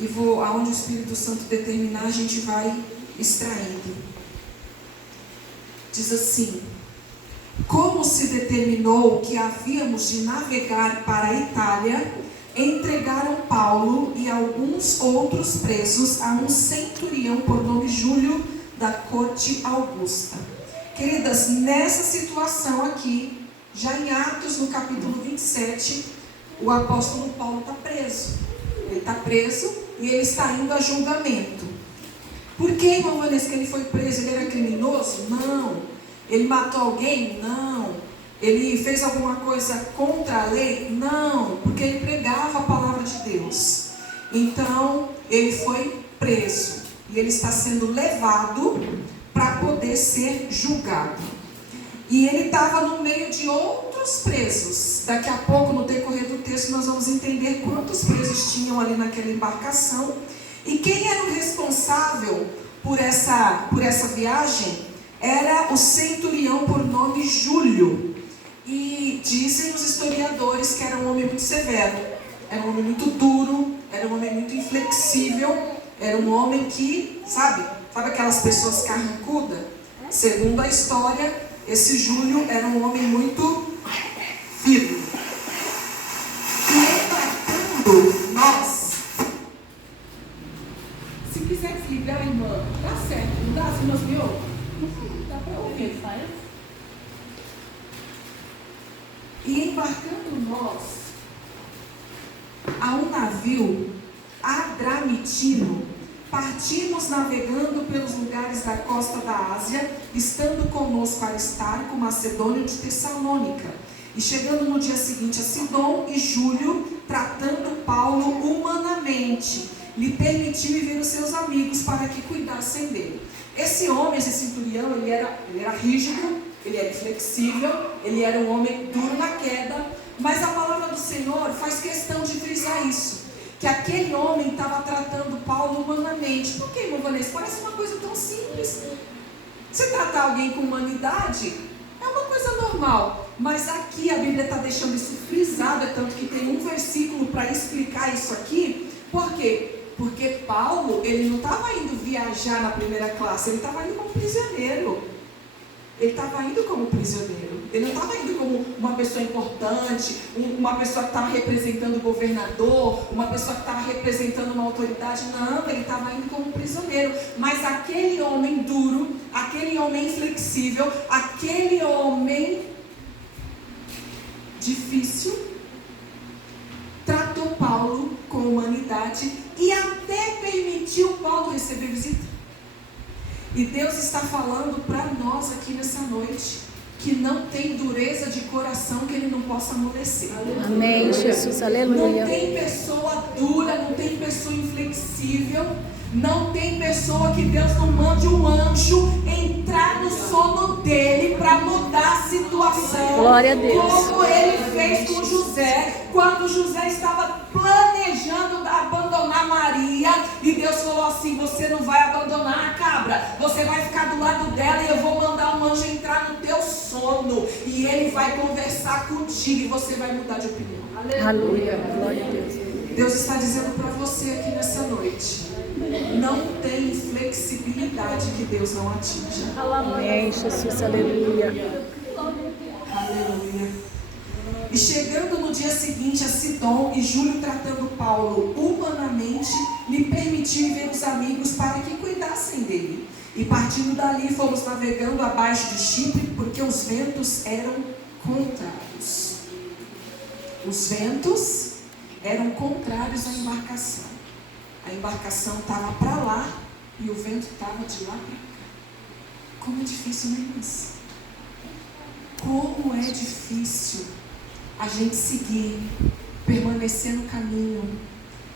e vou, aonde o Espírito Santo determinar, a gente vai extraindo. Diz assim: como se determinou que havíamos de navegar para a Itália, entregaram Paulo e alguns outros presos a um centurião por nome Júlio, da corte Augusta. Queridas, nessa situação aqui, já em Atos, no capítulo 27, o apóstolo Paulo está preso. Ele está preso e ele está indo a julgamento. Por que, irmã Vanessa, que ele foi preso? Ele era criminoso? Não. Ele matou alguém? Não. Ele fez alguma coisa contra a lei? Não. Porque ele pregava a palavra de Deus. Então, ele foi preso. E ele está sendo levado para poder ser julgado. E ele estava no meio de outros presos. Daqui a pouco, no decorrer do texto, nós vamos entender quantos presos tinham ali naquela embarcação. E quem era o responsável por essa viagem era o centurião por nome Júlio. E dizem os historiadores que era um homem muito severo, era um homem muito duro, era um homem muito inflexível, era um homem que, sabe aquelas pessoas carrancudas? Segundo a história, esse Júlio era um homem muito firme. E embarcando nós, se quiser desligar, irmã, dá certo, não dá? As irmãs me ouvem? Dá para ouvir, faz? E embarcando nós a um navio adramitino, partimos navegando pelos lugares da costa da Ásia, estando conosco Aristarco, macedônio de Tessalônica. E chegando no dia seguinte a Sidom, e Júlio, tratando Paulo humanamente, lhe permitiu ir ver os seus amigos para que cuidassem dele. Esse homem, esse centurião, ele era rígido, ele era inflexível, ele era um homem duro na queda, mas a palavra do Senhor faz questão de frisar isso, que aquele homem estava tratando Paulo humanamente. Por que, irmã Vanessa? Parece uma coisa tão simples. Você tratar alguém com humanidade é uma coisa normal, mas aqui a Bíblia está deixando isso frisado, é tanto que tem um versículo para explicar isso aqui. Por quê? Porque Paulo, ele não estava indo viajar na primeira classe, ele estava indo como prisioneiro. Ele estava indo como prisioneiro. Ele não estava indo como uma pessoa importante, uma pessoa que estava representando o governador, uma pessoa que estava representando uma autoridade. Não, ele estava indo como prisioneiro. Mas aquele homem duro, aquele homem inflexível, aquele homem difícil, tratou Paulo com humanidade e até permitiu Paulo receber visita. E Deus está falando para nós aqui nessa noite, que não tem dureza de coração que Ele não possa amolecer. Amém, Jesus, aleluia. Não tem pessoa dura, não tem pessoa inflexível, não tem pessoa que Deus não mande um anjo entrar no sono dele para mudar a situação. Glória a Deus. Como Ele fez com José, quando José estava planejando abandonar Maria, e Deus falou assim: você não vai abandonar a cabra, você vai ficar do lado dela e eu vou mandar um anjo entrar no teu sono e ele vai conversar contigo e você vai mudar de opinião. Aleluia, glória a Deus. Deus está dizendo para você aqui nessa noite: não tem flexibilidade que Deus não atinja. Amém, Jesus, aleluia. Aleluia. E chegando no dia seguinte a Sidom, e Júlio, tratando Paulo humanamente, lhe permitiu ver os amigos para que cuidassem dele. E partindo dali, fomos navegando abaixo de Chipre, porque os ventos eram contrários. Os ventos eram contrários à embarcação. A embarcação estava para lá e o vento estava de lá para cá. Como é difícil, né, irmãs? Como é difícil a gente seguir, permanecer no caminho,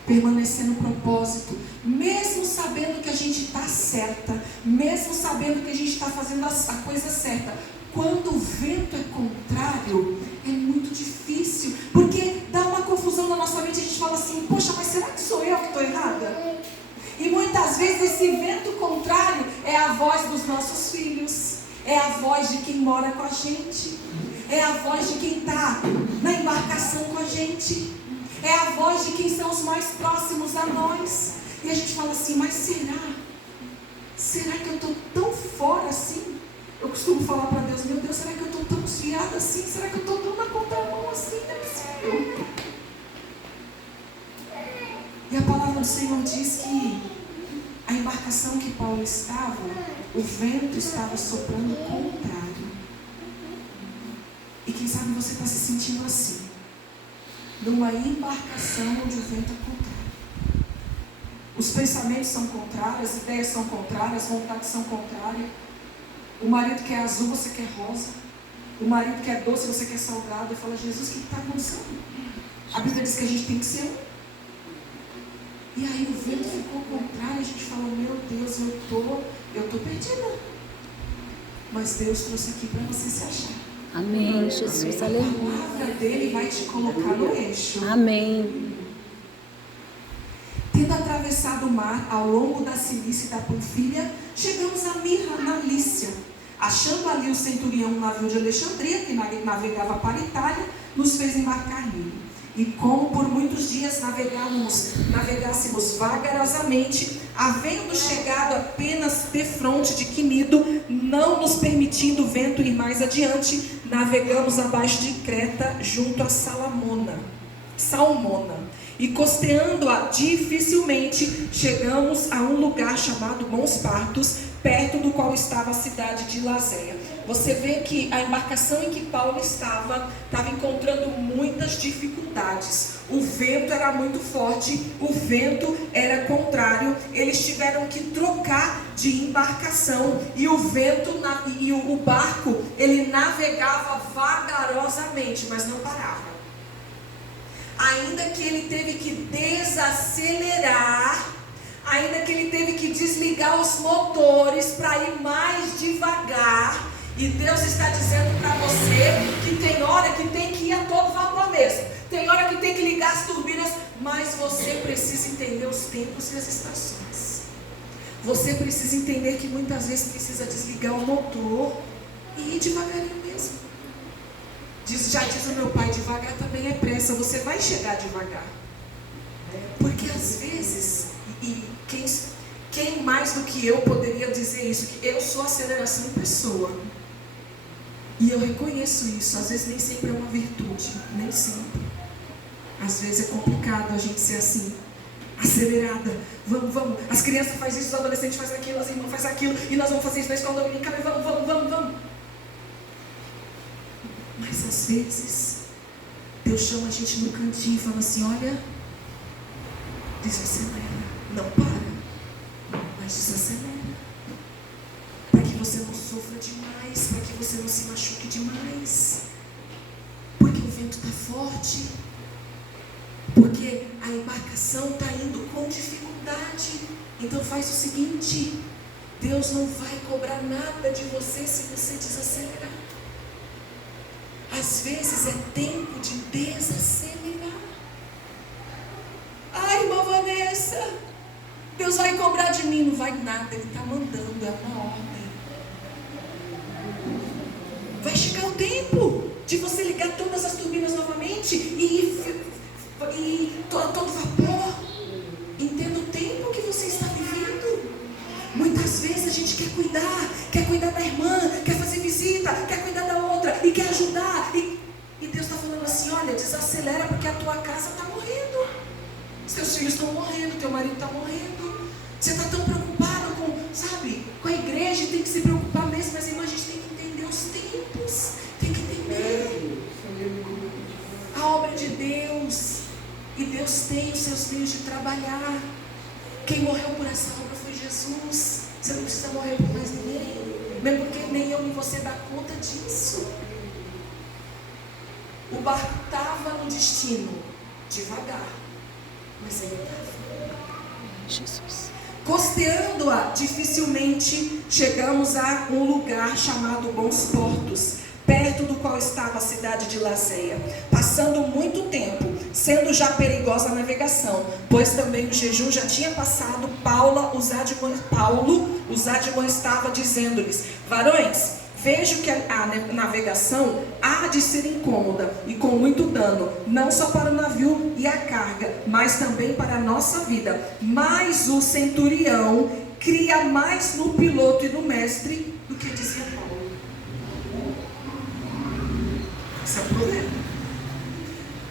permanecer no propósito, mesmo sabendo que a gente está certa, mesmo sabendo que a gente está fazendo a coisa certa. Quando o vento é contrário, é muito difícil, porque dá uma confusão na nossa mente. A gente fala assim: poxa, mas será que sou eu que estou errada? E muitas vezes esse vento contrário é a voz dos nossos filhos, é a voz de quem mora com a gente, é a voz de quem está na embarcação com a gente. é a voz de quem são os mais próximos a nós. E a gente fala assim, mas será que eu estou tão fora assim? Eu costumo falar para Deus, meu Deus, será que eu estou tão desviada assim? Será que eu estou tão na contramão assim? Não é possível. E a palavra do Senhor diz que a embarcação que Paulo estava, o vento estava soprando contrário. E quem sabe você está se sentindo assim, numa embarcação onde o vento é contrário. Os pensamentos são contrários, as ideias são contrárias, as vontades são contrárias. O marido quer azul, você quer rosa. O marido quer doce, você quer salgado. E fala, Jesus, o que está acontecendo? A Bíblia diz que a gente tem que ser um. E aí o vento ficou contrário, a gente fala, meu Deus, eu tô perdida. Mas Deus trouxe aqui para você se achar. Amém, Jesus, aleluia. A palavra dele vai te colocar no eixo. Amém. Tendo atravessado o mar ao longo da Cilícia e da Panfilha, chegamos a Mirra, na Lícia. Achando ali o centurião, um navio de Alexandria, que navegava para a Itália, nos fez embarcar nele. E como por muitos dias navegássemos vagarosamente, havendo chegado apenas defronte de Quinido, não nos permitindo o vento ir mais adiante, navegamos abaixo de Creta, junto a Salmona. E costeando-a dificilmente, chegamos a um lugar chamado Bons Partos, perto do qual estava a cidade de Laséia. Você vê que a embarcação em que Paulo estava encontrando muitas dificuldades. O vento era muito forte, o vento era contrário. Eles tiveram que trocar de embarcação e o barco, ele navegava vagarosamente, mas não parava. Ainda que ele teve que desacelerar, ainda que ele teve que desligar os motores para ir mais devagar. E Deus está dizendo para você que tem hora que tem que ir a todo vapor mesmo. Tem hora que tem que ligar as turbinas, mas você precisa entender os tempos e as estações. Você precisa entender que muitas vezes precisa desligar o motor e ir devagarinho mesmo. Já diz o meu pai, devagar também é pressa, você vai chegar devagar. Porque às vezes, e quem mais do que eu poderia dizer isso, que eu sou aceleração em pessoa. E eu reconheço isso, às vezes nem sempre é uma virtude, nem sempre. Às vezes é complicado a gente ser assim, acelerada. Vamos, as crianças fazem isso, os adolescentes fazem aquilo, as irmãs fazem aquilo, e nós vamos fazer isso na escola dominical, e vamos. Mas às vezes, Deus chama a gente no cantinho e fala assim, olha, desacelera, não para, mas desacelera. Para que você não sofra demais, para que você não se machuque demais. Porque o vento está forte, porque a embarcação está indo com dificuldade. Então faz o seguinte, Deus não vai cobrar nada de você se você desacelerar. Às vezes é tempo de desacelerar. Ai, irmã Vanessa, Deus vai cobrar de mim. Não vai nada, Ele está mandando, é uma ordem. Vai chegar o tempo de você ligar todas as turbinas novamente e todo vapor. Entenda o tempo que você está vivendo. Muitas vezes a gente quer cuidar da irmã, quer fazer visita, quer cuidar da outra e quer ajudar. E Deus está falando assim, olha, desacelera porque a tua casa está morrendo. Seus filhos estão morrendo, teu marido está morrendo. Você está tão preocupado com a igreja, tem que se preocupar mesmo, mas irmã, a gente tem que entender os tempos, tem que entender a obra de Deus. E Deus tem os seus meios de trabalhar. Quem morreu por essa obra foi Jesus. Você não precisa morrer por mais ninguém, mesmo porque nem eu nem você dá conta disso. O barco estava no destino, devagar, mas ele estava. Jesus. Costeando-a dificilmente, chegamos a um lugar chamado Bons Portos, perto do qual estava a cidade de Laséia. Passando muito tempo, sendo já perigosa a navegação, pois também o jejum já tinha passado, Paulo, os admoestava, dizendo-lhes: varões, Vejo que a navegação há de ser incômoda e com muito dano, não só para o navio e a carga, mas também para a nossa vida. Mas o centurião cria mais no piloto e no mestre do que dizia Paulo. Esse é o problema.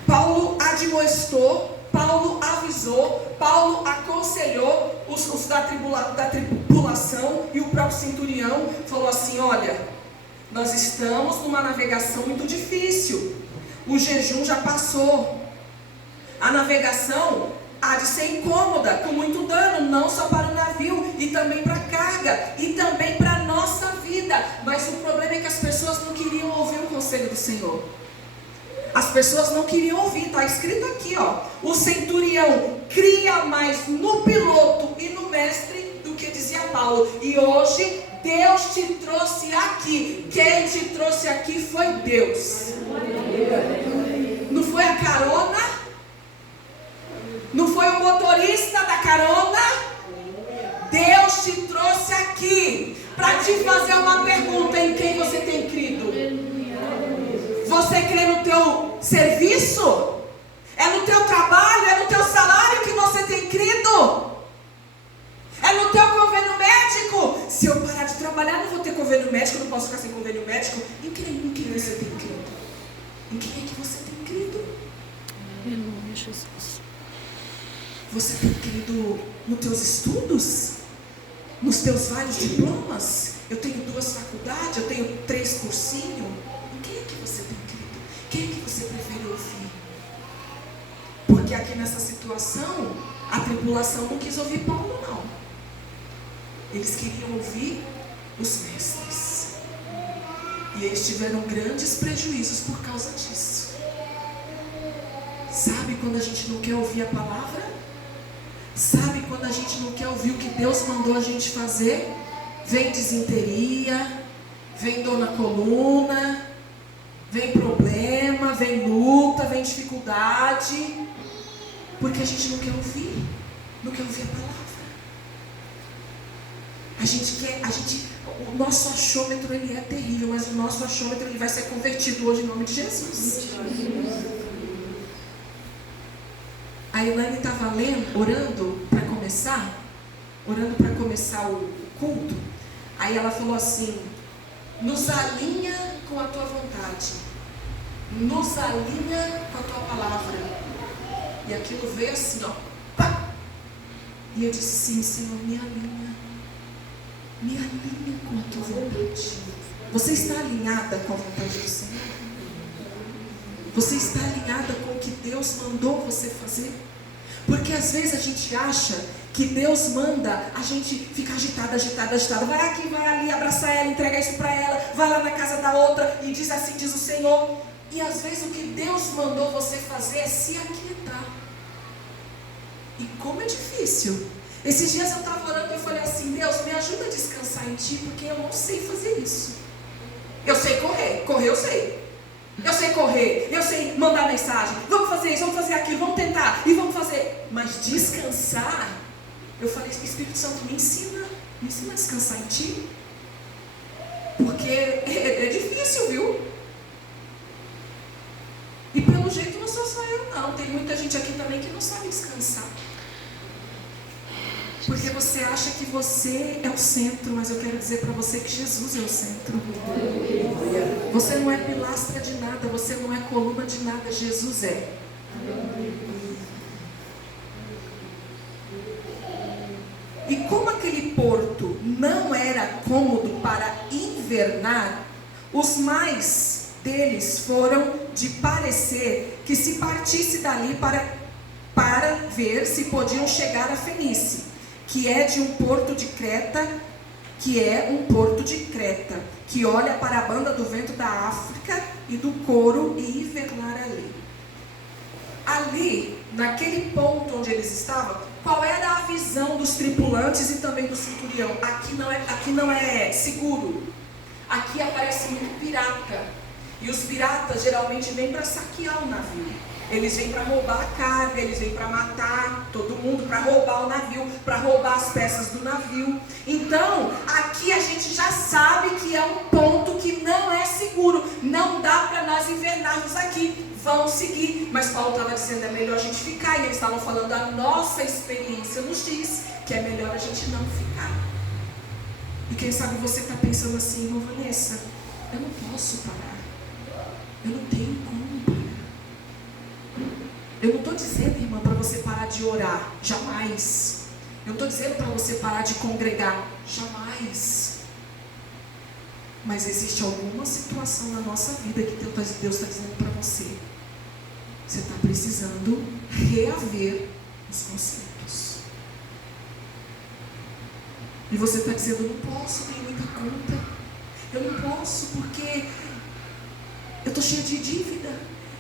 Paulo admoestou, Paulo avisou, Paulo aconselhou os da tripulação, e o próprio centurião falou assim: olha, nós estamos numa navegação muito difícil, o jejum já passou, a navegação há de ser incômoda, com muito dano, não só para o navio, e também para a carga, e também para a nossa vida. Mas o problema é que as pessoas não queriam ouvir o conselho do Senhor. As pessoas não queriam ouvir, está escrito aqui, ó. O centurião cria mais no piloto e no mestre do que dizia Paulo. E hoje Deus te trouxe aqui. Quem te trouxe aqui foi Deus. Não foi a carona? Não foi o motorista da carona? Deus te trouxe aqui para te fazer uma pergunta: em quem você tem crido? Você crê no teu serviço? É no teu trabalho? É no teu salário que você tem crido? É no teu convênio médico? Se eu parar de trabalhar, não vou ter convênio médico, não posso ficar sem convênio médico. Em quem você tem crido? Em quem é que você tem crido? Aleluia, Jesus. Você tem crido nos teus estudos? Nos teus vários diplomas? Eu tenho 2 faculdades, eu tenho 3 cursinhos. Em quem é que você tem crido? Quem é que você prefere ouvir? Porque aqui nessa situação, a tripulação não quis ouvir Paulo, não. Eles queriam ouvir os mestres. E eles tiveram grandes prejuízos por causa disso. Sabe quando a gente não quer ouvir a palavra? Sabe quando a gente não quer ouvir o que Deus mandou a gente fazer? Vem disenteria, vem dor na coluna, vem problema, vem luta, vem dificuldade. Porque a gente não quer ouvir a palavra. O nosso achômetro, ele é terrível, mas o nosso achômetro, ele vai ser convertido hoje em nome de Jesus. A Elaine estava orando para começar o culto. Aí ela falou assim: nos alinha com a tua vontade, nos alinha com a tua palavra. E aquilo veio assim, ó, pá! E eu disse: sim, Senhor, me alinha com a tua vontade. Você está alinhada com a vontade do Senhor? Você está alinhada com o que Deus mandou você fazer? Porque às vezes a gente acha que Deus manda a gente ficar agitada. Vai aqui, vai ali, abraça ela, entrega isso para ela, vai lá na casa da outra e diz assim, diz o Senhor. E às vezes o que Deus mandou você fazer é se aquietar. E como é difícil. Esses dias eu estava orando e eu falei assim: Deus, me ajuda a descansar em Ti, porque eu não sei fazer isso. Eu sei correr eu sei. Eu sei correr, eu sei mandar mensagem, vamos fazer isso, vamos fazer aquilo, vamos tentar e vamos fazer. Mas descansar, eu falei: Espírito Santo, me ensina a descansar em Ti. Porque é difícil, viu? E pelo jeito não sou só eu, não. Tem muita gente aqui também que não sabe descansar. Porque você acha que você é o centro, mas eu quero dizer para você que Jesus é o centro. Você não é pilastra de nada, você não é coluna de nada, Jesus é. E como aquele porto não era cômodo para invernar, os mais deles foram de parecer que se partisse dali para ver se podiam chegar a Fenícia, que é um porto de Creta, que olha para a banda do vento da África e do Coro, e invernar ali. Ali, naquele ponto onde eles estavam, qual era a visão dos tripulantes e também do centurião? Aqui não é seguro. Aqui aparece muito pirata. E os piratas geralmente vêm para saquear o navio. Eles vêm para roubar a carga, eles vêm para matar todo mundo, para roubar o navio, para roubar as peças do navio. Então, aqui a gente já sabe que é um ponto que não é seguro. Não dá para nós invernarmos aqui. Vão seguir. Mas Paulo estava dizendo, é melhor a gente ficar. E eles estavam falando, a nossa experiência nos diz que é melhor a gente não ficar. E quem sabe você está pensando assim, irmã Vanessa, eu não posso parar. Eu não tenho como parar. Eu não estou dizendo, irmã, para você parar de orar. Jamais. Eu não estou dizendo para você parar de congregar. Jamais. Mas existe alguma situação na nossa vida que Deus está dizendo para você. Você está precisando reaver os conceitos. E você está dizendo, eu não posso, tenho muita conta. Eu não posso porque eu estou cheia de dívida.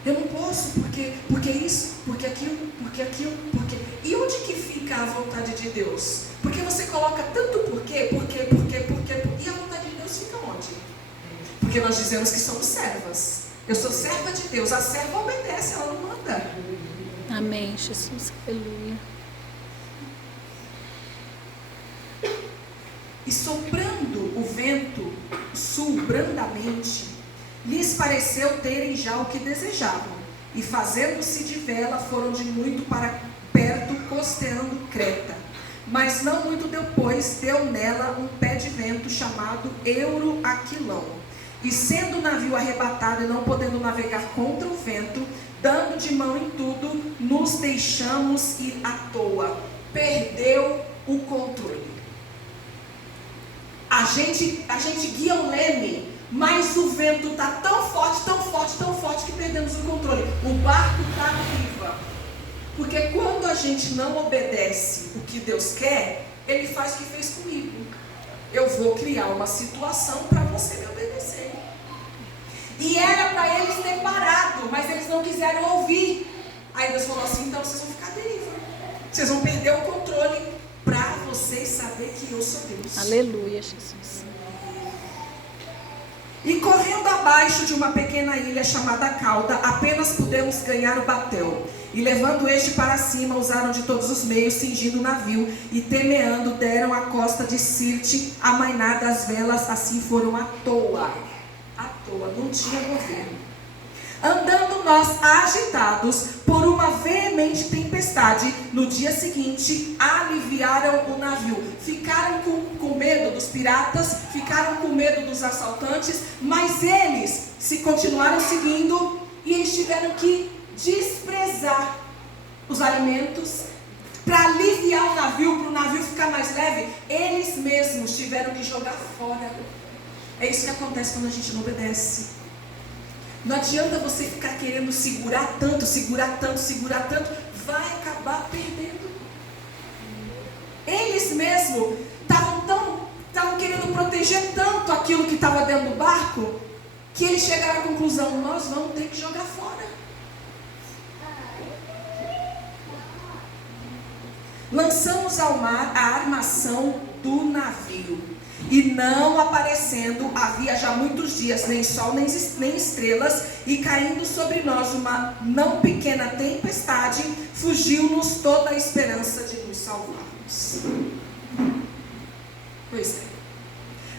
Eu não posso porque isso, porque aquilo, porque... E onde que fica a vontade de Deus? Porque você coloca tanto porque, e a vontade de Deus fica onde? Porque nós dizemos que somos servas. Eu sou serva de Deus, a serva obedece, ela não manda. Amém, Jesus, aleluia. E soprando o vento sul brandamente, lhes pareceu terem já o que desejavam, e fazendo-se de vela, foram de muito para perto, costeando Creta. Mas não muito depois, deu nela um pé de vento chamado Euroaquilão. E sendo o navio arrebatado e não podendo navegar contra o vento, dando de mão em tudo, nos deixamos ir à toa. Perdeu o controle. A gente guia o leme, mas o vento está tão forte que perdemos o controle. O barco está à deriva. Porque quando a gente não obedece o que Deus quer, Ele faz o que fez comigo. Eu vou criar uma situação para você me obedecer. E era para eles ter parado, mas eles não quiseram ouvir. Aí Deus falou assim, então vocês vão ficar à deriva. Vocês vão perder o controle para vocês saberem que eu sou Deus. Aleluia, Jesus. E correndo abaixo de uma pequena ilha chamada Cauda, apenas pudemos ganhar o batel. E levando este para cima, usaram de todos os meios, cingindo o navio, e temeando, deram a costa de Sirte, amainadas as velas, assim foram à toa. À toa, não tinha governo. Andando nós agitados por uma veemente tempestade, no dia seguinte aliviaram o navio. Ficaram com medo dos piratas, ficaram com medo dos assaltantes, mas eles se continuaram seguindo e eles tiveram que desprezar os alimentos para aliviar o navio, para o navio ficar mais leve. Eles mesmos tiveram que jogar fora. É isso que acontece quando a gente não obedece. Não adianta você ficar querendo segurar tanto, vai acabar perdendo. Eles mesmos estavam querendo proteger tanto aquilo que estava dentro do barco, que eles chegaram à conclusão, nós vamos ter que jogar fora. Lançamos ao mar a armação do navio. E não aparecendo, havia já muitos dias, nem sol, nem estrelas, e caindo sobre nós uma não pequena tempestade, fugiu-nos toda a esperança de nos salvarmos. Pois é.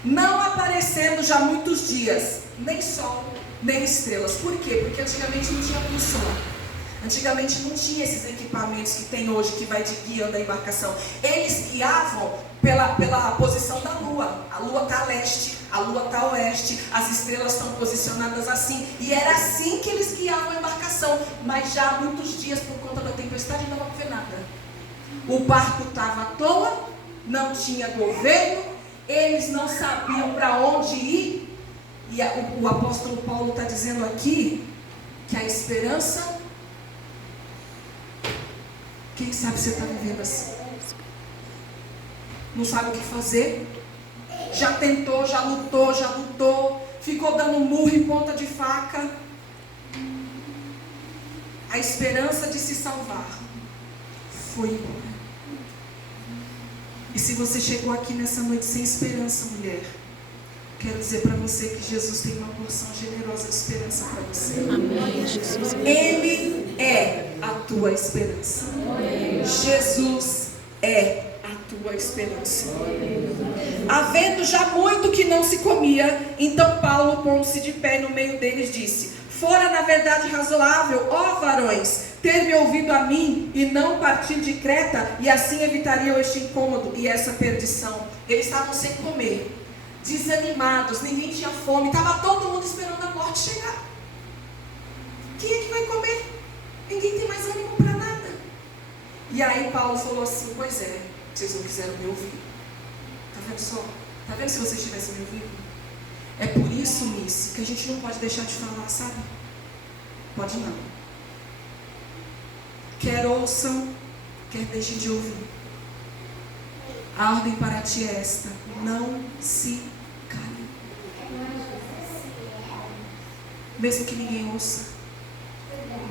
Não aparecendo já muitos dias, nem sol, nem estrelas. Por quê? Porque antigamente não tinha bússola. Antigamente não tinha esses equipamentos que tem hoje, que vai guiando a embarcação. Eles guiavam pela posição da lua. A lua está a leste, a lua está a oeste, as estrelas estão posicionadas assim. E era assim que eles guiavam a embarcação. Mas já há muitos dias, por conta da tempestade, não dava para ver nada. O barco estava à toa, não tinha governo, eles não sabiam para onde ir. E o apóstolo Paulo está dizendo aqui que a esperança... Quem sabe você está vivendo assim? Não sabe o que fazer? Já tentou, já lutou, ficou dando murro em ponta de faca. A esperança de se salvar foi embora. E se você chegou aqui nessa noite sem esperança, mulher, quero dizer para você que Jesus tem uma porção generosa de esperança para você. Amém, Jesus. Ele é a tua esperança. Jesus é a tua esperança. Havendo já muito que não se comia, então Paulo, pondo-se de pé no meio deles, disse: fora na verdade razoável, ó varões, ter-me ouvido a mim e não partir de Creta, e assim evitariam este incômodo e essa perdição. Eles estavam sem comer, desanimados, ninguém tinha fome, estava todo mundo esperando a morte chegar. Quem é que vai comer? Ninguém tem mais ânimo para nada. E aí Paulo falou assim: pois é, vocês não quiseram me ouvir. Tá vendo só? Tá vendo se vocês tivessem me ouvido? É por isso, Miss, que a gente não pode deixar de falar, sabe? Pode não. Quer ouçam, quer deixem de ouvir. A ordem para ti é esta: não se cale. Mesmo que ninguém ouça,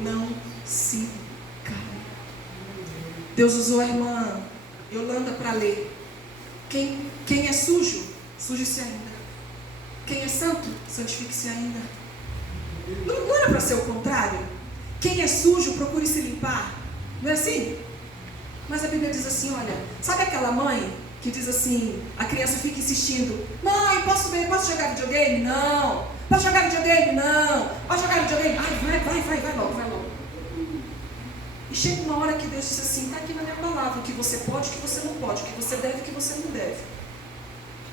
não se cale. Deus usou a irmã Yolanda para ler. Quem é sujo, suje-se ainda. Quem é santo, santifique-se ainda. Não era para ser o contrário? Quem é sujo, procure se limpar. Não é assim? Mas a Bíblia diz assim, olha, sabe aquela mãe que diz assim, a criança fica insistindo: mãe, posso jogar videogame? Não. Posso jogar videogame? Não. Posso jogar videogame? Ai, vai logo. E chega uma hora que Deus diz assim: está aqui na minha palavra o que você pode, o que você não pode, o que você deve, o que você não deve.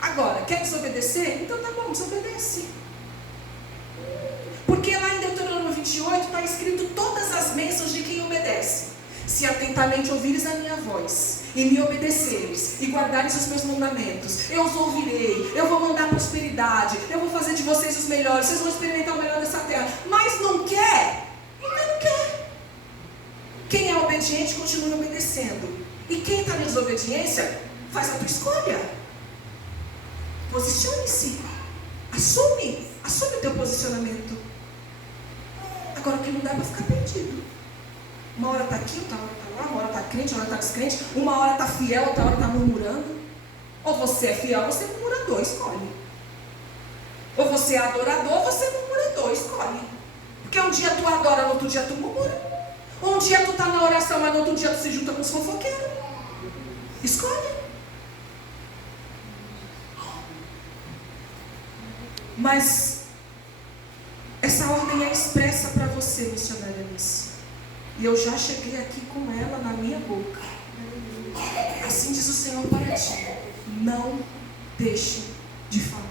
Agora, quer desobedecer? Então tá bom, desobedece. Porque lá em Deuteronômio 28 está escrito todas as bênçãos de quem obedece. Se atentamente ouvires a minha voz e me obedeceres e guardares os meus mandamentos, eu os ouvirei, eu vou mandar prosperidade, eu vou fazer de vocês os melhores, vocês vão experimentar o melhor dessa terra. Mas não quer? Então não quer. Quem é obediente continua obedecendo. E quem está na desobediência, faz a tua escolha. Posicione-se. Assume o teu posicionamento. Agora o que não dá é para ficar perdido. Uma hora está aqui, outra hora está lá, uma hora está crente, outra hora está descrente, uma hora está fiel, outra hora está murmurando. Ou você é fiel, ou você é murmurador, escolhe. Ou você é adorador, ou você é murmurador, escolhe. Porque um dia tu adora, no outro dia tu murmura. Um dia tu está na oração, mas no outro dia tu se junta com os fofoqueiros. Escolhe. Mas essa ordem é expressa para você, missionária Miss. E eu já cheguei aqui com ela na minha boca. Assim diz o Senhor para ti: não deixe de falar.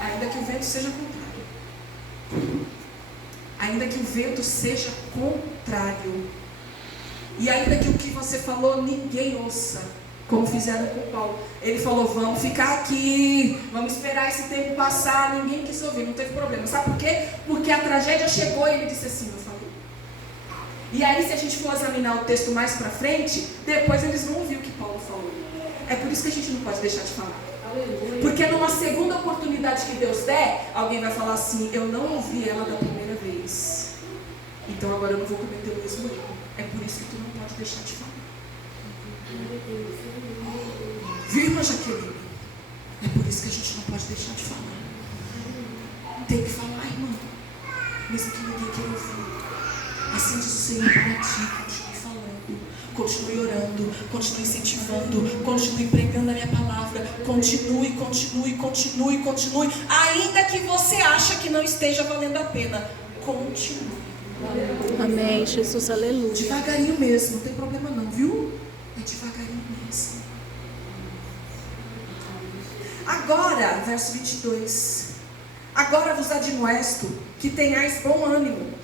Ainda que o vento seja contrário. Ainda que o vento seja contrário. E ainda que o que você falou ninguém ouça. Como fizeram com Paulo. Ele falou: vamos ficar aqui, vamos esperar esse tempo passar. Ninguém quis ouvir, não teve problema. Sabe por quê? Porque a tragédia chegou e ele disse assim: eu falei. E aí, se a gente for examinar o texto mais para frente, depois eles vão ouvir o que Paulo falou. É por isso que a gente não pode deixar de falar. Porque numa segunda oportunidade que Deus der, alguém vai falar assim: eu não ouvi ela da primeira vez, então agora eu não vou cometer o mesmo erro. É por isso que tu não pode deixar de falar. Viu, irmã Jaqueline? É por isso que a gente não pode deixar de falar. Tem que falar, irmã, mesmo que ninguém queira ouvir. Assim diz o Senhor para ti: continue falando, continue orando, continue incentivando, continue pregando a minha palavra, continue, ainda que você acha que não esteja valendo a pena, continue. Amém, Jesus, aleluia. Devagarinho mesmo, não tem problema não, viu? É devagarinho mesmo. Agora, verso 22. Agora vos admoesto que tenhais bom ânimo,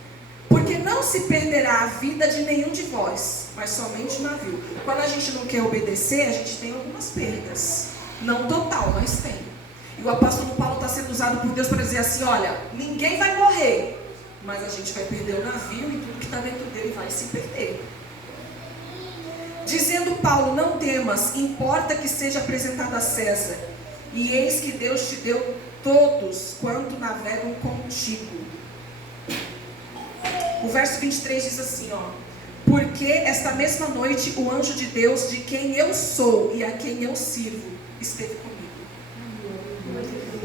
porque não se perderá a vida de nenhum de vós, mas somente o navio. Quando a gente não quer obedecer, a gente tem algumas perdas. Não total, mas tem. E o apóstolo Paulo está sendo usado por Deus para dizer assim: olha, ninguém vai morrer, mas a gente vai perder o navio e tudo que está dentro dele vai se perder. Dizendo Paulo: não temas, importa que seja apresentado a César. E eis que Deus te deu todos quanto navegam contigo. O verso 23 diz assim, ó: porque esta mesma noite o anjo de Deus, de quem eu sou e a quem eu sirvo, esteve comigo.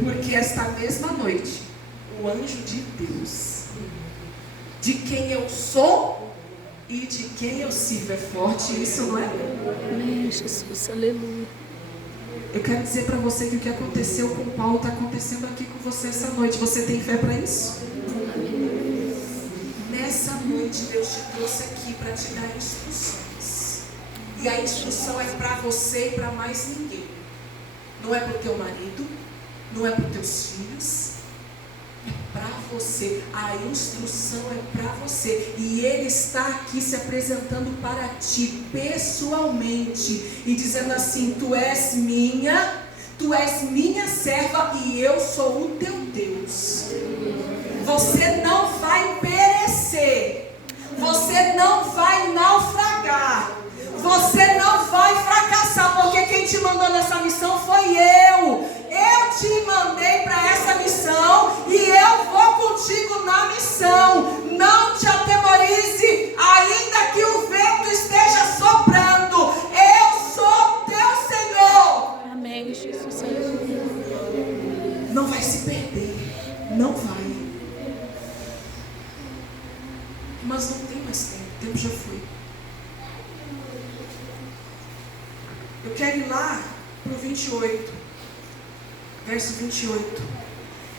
Porque esta mesma noite o anjo de Deus. de quem eu sou e de quem eu sirvo. É forte isso, não é? Amém, Jesus. Aleluia. Eu quero dizer para você que o que aconteceu com Paulo está acontecendo aqui com você essa noite. Você tem fé para isso? Nessa noite Deus te trouxe aqui para te dar instruções. E a instrução é para você e para mais ninguém. Não é para o teu marido, não é para os teus filhos, é para você. A instrução é para você. E Ele está aqui se apresentando para ti pessoalmente e dizendo assim: tu és minha serva e eu sou o teu Deus. Você não vai perecer, você não vai naufragar, você não vai fracassar, porque quem te mandou nessa missão foi eu. Eu te mandei para essa missão e eu vou contigo na missão. Não te atemorize, ainda que o vento esteja soprando. Eu sou teu Senhor. Amém, Jesus. Não vai se perder, não vai. Mas não tem mais tempo, o tempo já foi. Eu quero ir lá para o 28, verso 28.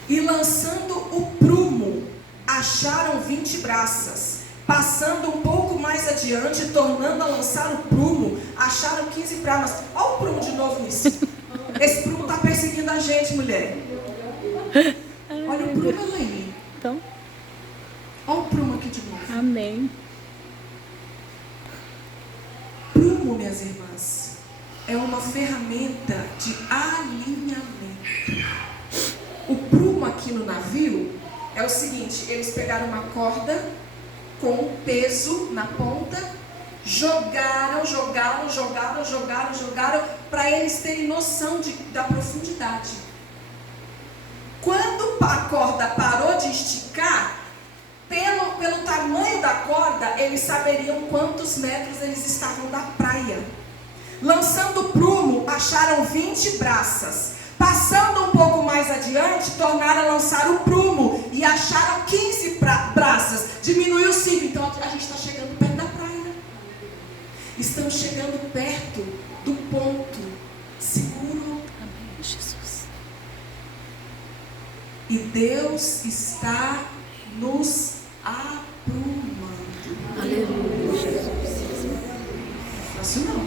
E lançando o prumo, acharam 20 braças. Passando um pouco mais adiante, tornando a lançar o prumo, acharam 15 braças. Olha o prumo de novo nisso. Esse prumo está perseguindo a gente, mulher. Olha o prumo aí. Então, olha o prumo aqui de novo. amém. Prumo, minhas irmãs, é uma ferramenta de alinhamento. O prumo aqui no navio é o seguinte: eles pegaram uma corda com um peso na ponta, jogaram para eles terem noção da profundidade. Quando a corda parou de esticar, pelo tamanho da corda, eles saberiam quantos metros eles estavam da praia. Lançando o prumo, acharam 20 braças. Passando um pouco mais adiante, tornaram a lançar o prumo e acharam 15 braças. Diminuiu 5, então a gente está chegando perto da praia. Estamos chegando perto do ponto seguro. Amém, Jesus. E Deus está nos aprumando. Aleluia, Jesus. Não é fácil não. Não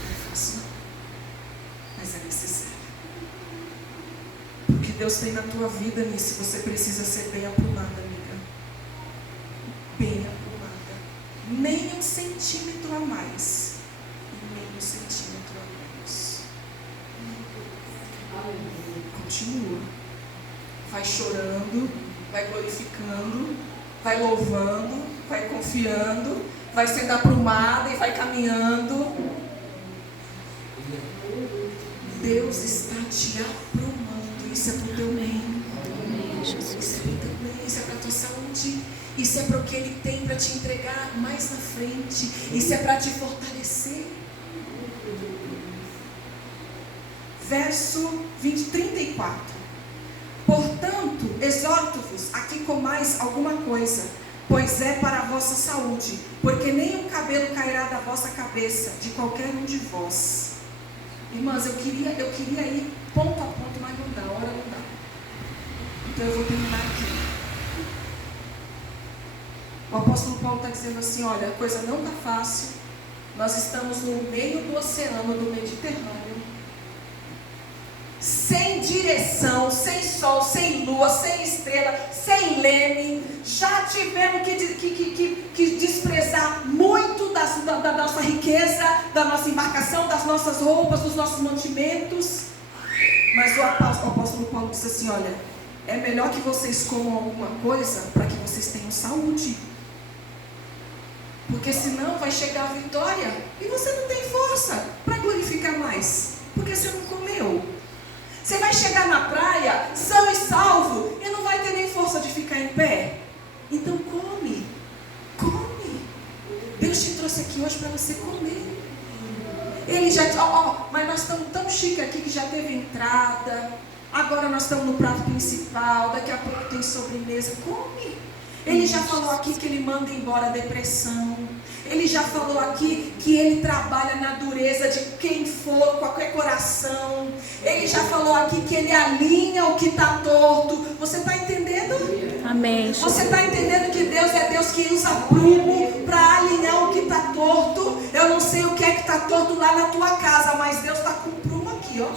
é fácil não. Mas é necessário. Porque Deus tem na tua vida nisso. Você precisa ser bem aprumada, amiga. Bem aprumada. Nem um centímetro a mais. E nem um centímetro a menos. Continua. Vai chorando, vai glorificando, vai louvando, vai confiando, vai sendo aprumada e vai caminhando. Deus está te aprumando. Isso é para o teu bem. Amém, Jesus. Isso é para o teu bem, isso é para a tua saúde. Isso é para o que Ele tem para te entregar mais na frente. Isso é para te fortalecer. Verso 34. Portanto, exorto-vos a que comais alguma coisa, pois é para a vossa saúde, porque nem um cabelo cairá da vossa cabeça, de qualquer um de vós. Irmãs, eu queria ir ponto a ponto, mas não dá, a hora não dá. Então eu vou terminar aqui. O apóstolo Paulo está dizendo assim: olha, a coisa não está fácil, nós estamos no meio do oceano, do Mediterrâneo, sem direção, sem sol, sem lua, sem estrela, sem leme. Já tivemos que desprezar muito da nossa riqueza, da nossa embarcação, das nossas roupas, dos nossos mantimentos. Mas o apóstolo Paulo disse assim: olha, é melhor que vocês comam alguma coisa para que vocês tenham saúde. Porque senão vai chegar a vitória e você não tem força para glorificar mais, porque você não comeu. Você vai chegar na praia, são e salvo, e não vai ter nem força de ficar em pé. Então come. Deus te trouxe aqui hoje para você comer. Ele já, mas nós estamos tão chique aqui que já teve entrada. Agora nós estamos no prato principal, daqui a pouco tem sobremesa. Come. Ele já falou aqui que Ele manda embora a depressão. Ele já falou aqui que Ele trabalha na dureza de quem for, qualquer coração. Ele já falou aqui que Ele alinha o que está torto. Você está entendendo? Amém. Jesus. Você está entendendo que Deus é Deus que usa prumo para alinhar o que está torto? Eu não sei o que é que está torto lá na tua casa, mas Deus está com prumo aqui, ó.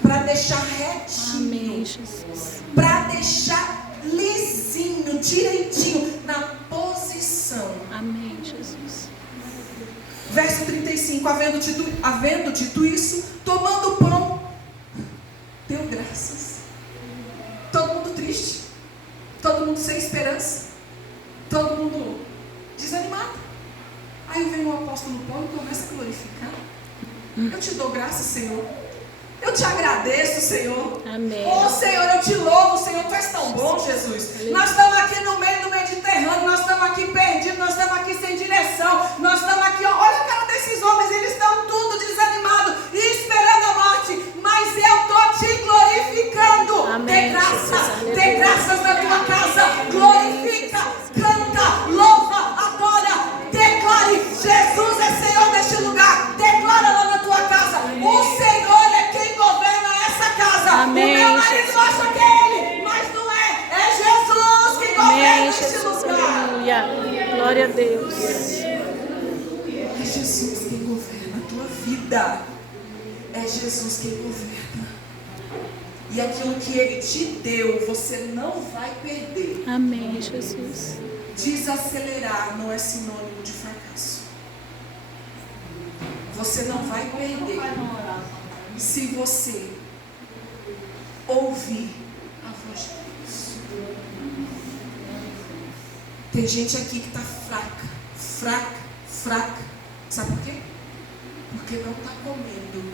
Para deixar retinho. Amém, Jesus. Para deixar lisinho, direitinho, na posição. Amém, Jesus. Verso 35, havendo dito isso, tomando o pão, deu graças. Todo mundo triste, todo mundo sem esperança, todo mundo desanimado. Aí vem o apóstolo Paulo e começa a glorificar. Eu te dou graças, Senhor. Eu te agradeço, Senhor. Amém. Oh, Senhor, eu te louvo, Senhor. Tu és tão bom, Jesus. Nós estamos aqui no meio do Mediterrâneo. Nós estamos aqui perdidos. Nós estamos aqui sem direção. Nós estamos aqui, ó, olha a cara desses homens. Eles estão tudo desanimados e esperando a morte. Mas eu estou te glorificando. Amém, Dê graça. Jesus. Dê graças na tua casa. Glorifica, canta, louva, adora. Declare, Jesus é Senhor neste lugar. Declara lá na tua casa. O Senhor é quem governa essa casa. Amém, O meu marido Jesus. acha que é ele, mas não é. É Jesus que governa Amém, este Jesus. lugar. Aleluia. Glória a Deus. É Jesus quem governa a tua vida. É Jesus quem governa. E aquilo que Ele te deu, você não vai perder. Amém, Jesus. Desacelerar não é sinônimo de fracasso. Você não vai perder se você ouvir a voz de Deus. Tem gente aqui que está fraca. Sabe por quê? Porque não está comendo.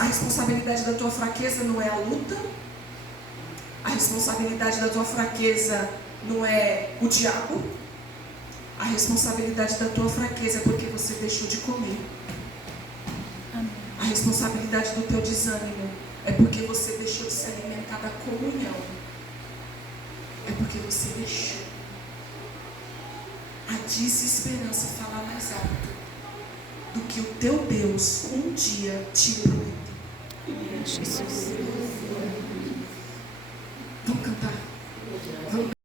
A responsabilidade da tua fraqueza não é a luta. A responsabilidade da tua fraqueza não é o diabo. A responsabilidade da tua fraqueza é porque você deixou de comer. Amém. A responsabilidade do teu desânimo é porque você deixou de se alimentar da comunhão. É porque você deixou. A desesperança fala mais alto do que o teu Deus um dia te prometeu. Amém, Jesus. Vamos cantar. Vamos